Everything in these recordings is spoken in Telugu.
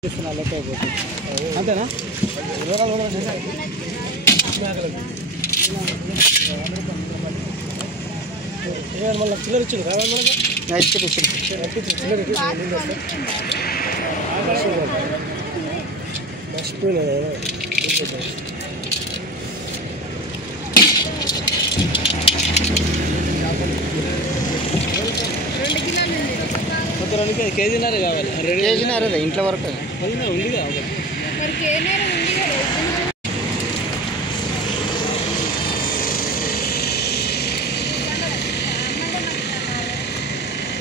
అంతేనా మళ్ళీ చిల్లర ఇచ్చింది మర్చిపోయినా కేజీన్నర కావాలి కేజీన్నర ఇంట్లో వరకు ఉంది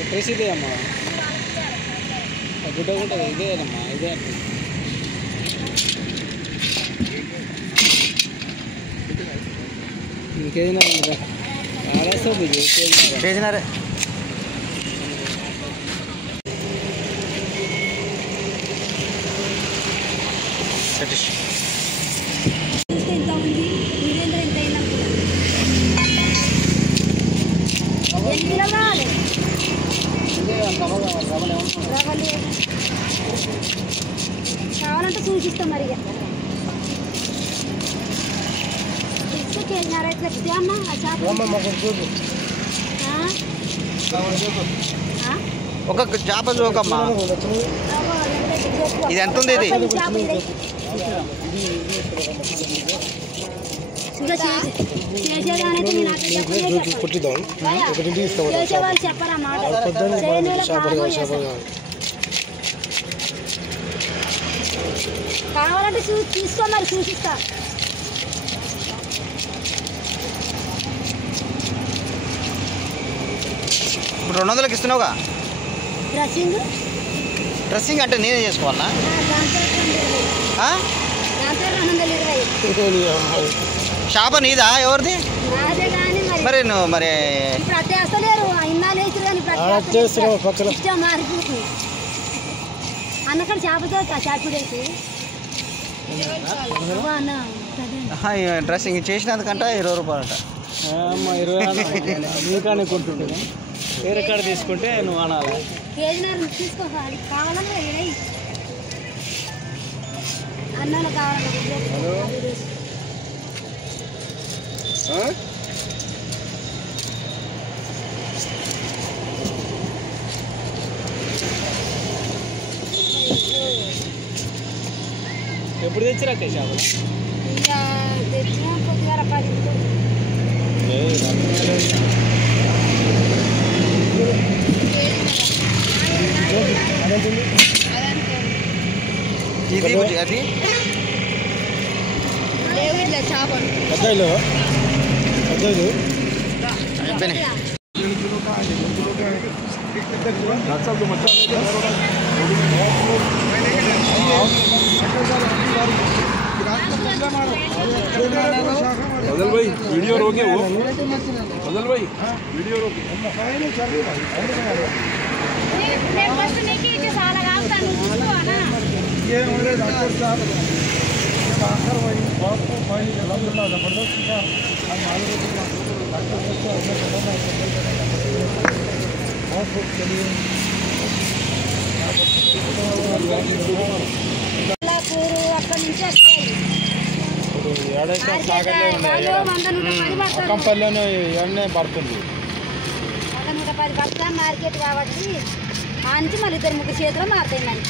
ప్రెస్ ఇదే అమ్మా గుడ్డ ఉంటుంది ఇదేనమ్మా ఇదే కేజీన్నర కేజీన్నర కావాలంటే చూపిస్తాం మరి ఒక చేప జోకమ్మా ఇది ఎంత ఉంది ఇది చెప్పరా మాట కావాలంటే తీసుకో మరి చూపిస్తా ఇప్పుడు 200కి ఇస్తున్నావుగా డ్రెస్సింగ్ అంటే నేనే చేసుకోవాలా షాప నీదా ఎవరిది మరి నువ్వు మరి అన్నక్కడ చేపతో చేపడేసి డ్రెస్సింగ్ చేసినందుకంట 20 రూపాయలు అంట 20 నీకానే కొంటుండే వేరే కాడ తీసుకుంటే నువ్వు అనాలి కేజీన్నర తీసుకోవాలి కావాలన్నా అన్నాలు కావాలన్నా ఎప్పుడు తెచ్చిరా చేపలు ఇక తెచ్చినా కొద్దిగా 10 ఇది అది చేపలు बदल भाई वीडियो रोके वो बदल भाई वीडियो रोके ये हमारे डॉक्टर साहब आखिर वही बहुत भाई अल्हम्दुलिल्लाह जबरदस्त था हम मालूम है डॉक्टर से बहुत बहुत चलिए అక్కడి నుంచి వస్తాయి ఏడైతే సాగర్లే ఉన్నాయి కంపల్లోనే ఎన్నే పడుతుంది 110 బస్తా మార్కెట్ కాబట్టి ఆ నుంచి మళ్ళీ 2-3 చేతులు మారుతాయి మరి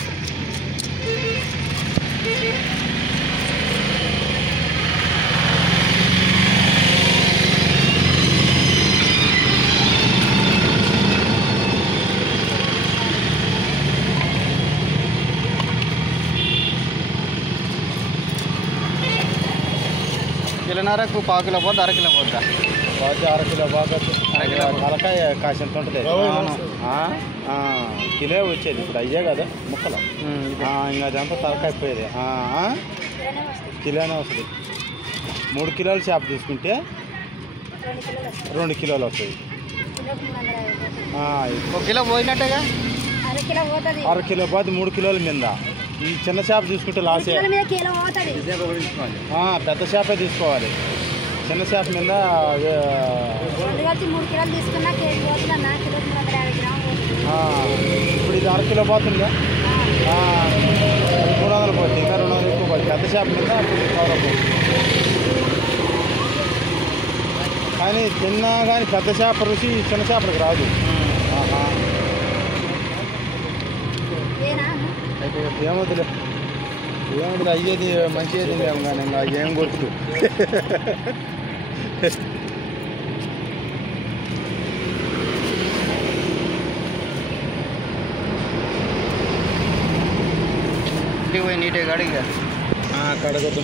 కిలోన్నరకు 1/4 కిలో పోద్దా 1/2 కిలో పోద్దా అర కిలో బాగా తలకాయ కాసంత ఉంటుంది కిలో వచ్చేది ఇప్పుడు అయ్యే కదా ముక్కలు ఇంకా అదంతా తలకాయ పోయేది కిలోనే వస్తుంది 3 కిలోల చేప తీసుకుంటే 2 కిలోలు వస్తుంది 1 కిలో పోయినట్టేగా అర కిలో పోతే 3 కిలోల మీద ఈ చిన్న చేప తీసుకుంటే లాసే పెద్ద చేపే తీసుకోవాలి చిన్న చేప మీద 3 కిలోలు తీసుకున్నా కేజీ పోతున్నా కిలో 350 గ్రాములు ఇప్పుడు ఇది 1/2 కిలో పోతుందా చేప మీద కవరపు కానీ తిన్నా కానీ పెద్ద చేప రుచి చిన్న చేపలకు రాదు. అయితే ఏమవుతులే అయ్యేది మంచిగా తిందాము కానీ ఇంకా ఏం గుర్తు. ఇంటికి పోయి నీట్గా కడిగా కడగొద్దు.